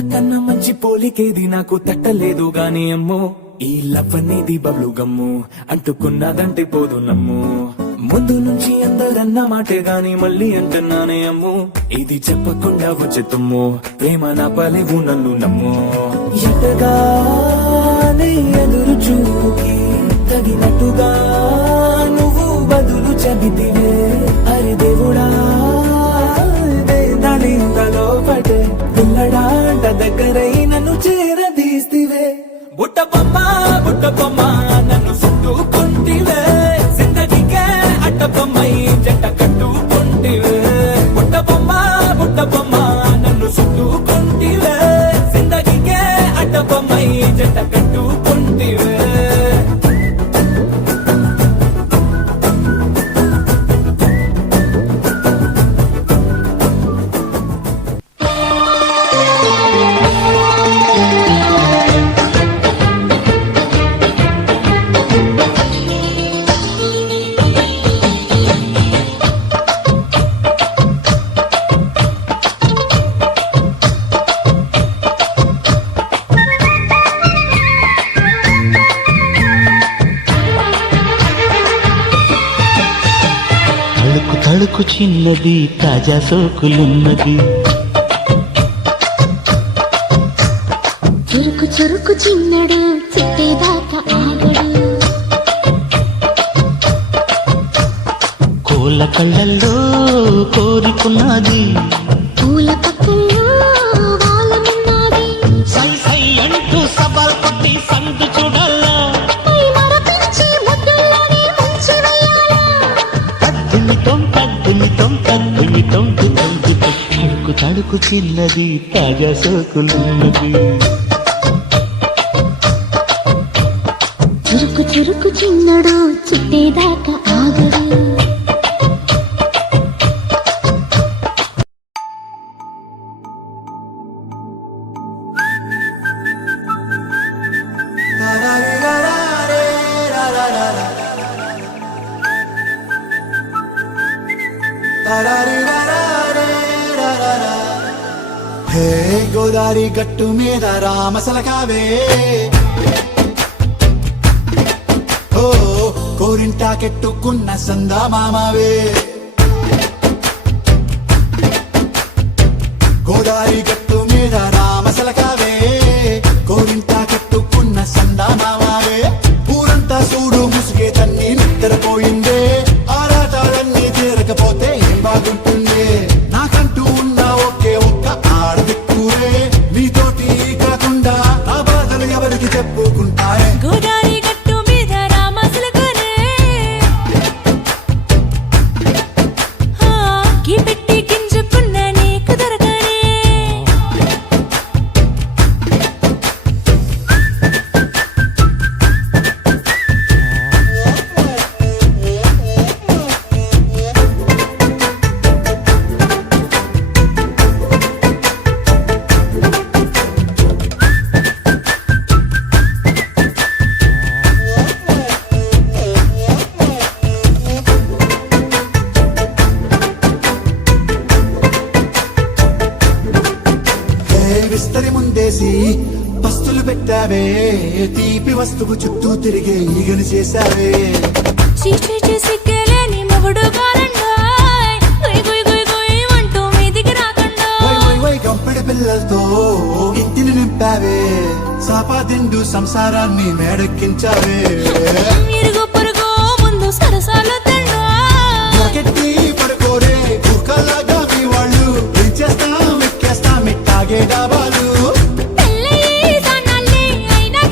అంతకన్నా మంచి పోలికేది నాకు తట్టలేదు గాని అమ్మో ఈ లవ్ అనేది బబ్లు గమ్ము అంటుకున్నదంటే పోదు నమ్ము ముందు నుంచి అందరన్న మాటే గాని మళ్ళీ అంటున్నానే అమ్ము ఇది చెప్పకుండా వచ్చే తుమ్ము ప్రేమ నా పలేవు నన్ను నమ్ము ఎటగానే ఎదురు చూకి తగినట్టుగా నువ్వు బదులు చెబితివే అరే దేవుడా వేదాలింతలో పడే పిల్లడాంట దగ్గరై నన్ను చేరదీస్తివే బుట్ట బొమ్మ నన్ను చుట్టుకుంటివే జిందగీకే అట్ట బొమ్మై జంట కట్టుకుంటివే బుట్ట బొమ్మ నన్ను చుట్టుకుంటివే జిందగీకే అట్ట బొమ్మై జంట కట్టుకుంటివే తళుకు చిన్నది తాజా సోకులున్నది చురుకు చురుకు చిన్నడు చిట్టేదాకా ఆగడు కోళ్ళ కళ్ళల్లో కోరికున్నది పూల పక్కల్లో వాలమున్నది సై సై అంటూ సవాల్ కొట్టి సందు చూడాలా పై మరపించి ముద్దుల్లోనే ముంచి వెయ్యాలా తద్దునితం తడుకు తడుకు చిన్నది తాజా సోకులున్నది చురుకు చురుకు చిన్నడు చిట్టేదాకా ఆగడు హే గోదారి గట్టు మీద రామసలకావే ఓ కోరింటా కెట్టుకున్న సందా మామావే గోదారి గట్టు మీద రామసలకావే కోరింటా కెట్టుకున్న సందా మామావే ఊరంతా చూడు ముసుగే తన్ని నిద్రపోయిందే ఆరాటాలన్నీ తీరకపోతే ఏం బాగుంటుందే నాకంటూ ఉన్న ఒకే ఒక్క ఆడదిక్కురే నీతోటి కాకుండా నా బాధలు ఎవరికి చెప్పుకుంటారే గోదారి గట్టు మీద రామసలకనే కీ పెట్టి గింజుకున్న నీకు దొరకనే విస్తరి ముందేసి పస్తులు పెట్టావే తీపి వస్తువు చుట్టూ తిరిగే ఈగను చేశావే చీచీ చేసి కేలేని మొగుడు కారండాయ్ గుయ్ గుయ్ గుయ్ గుయ్ అంటూ మీదికి రాకండాయ్ వై గంపెడి పిల్లలతో ఇంటిని నింపావే సాపా దిండు సంసారాన్ని మేడెక్కించావే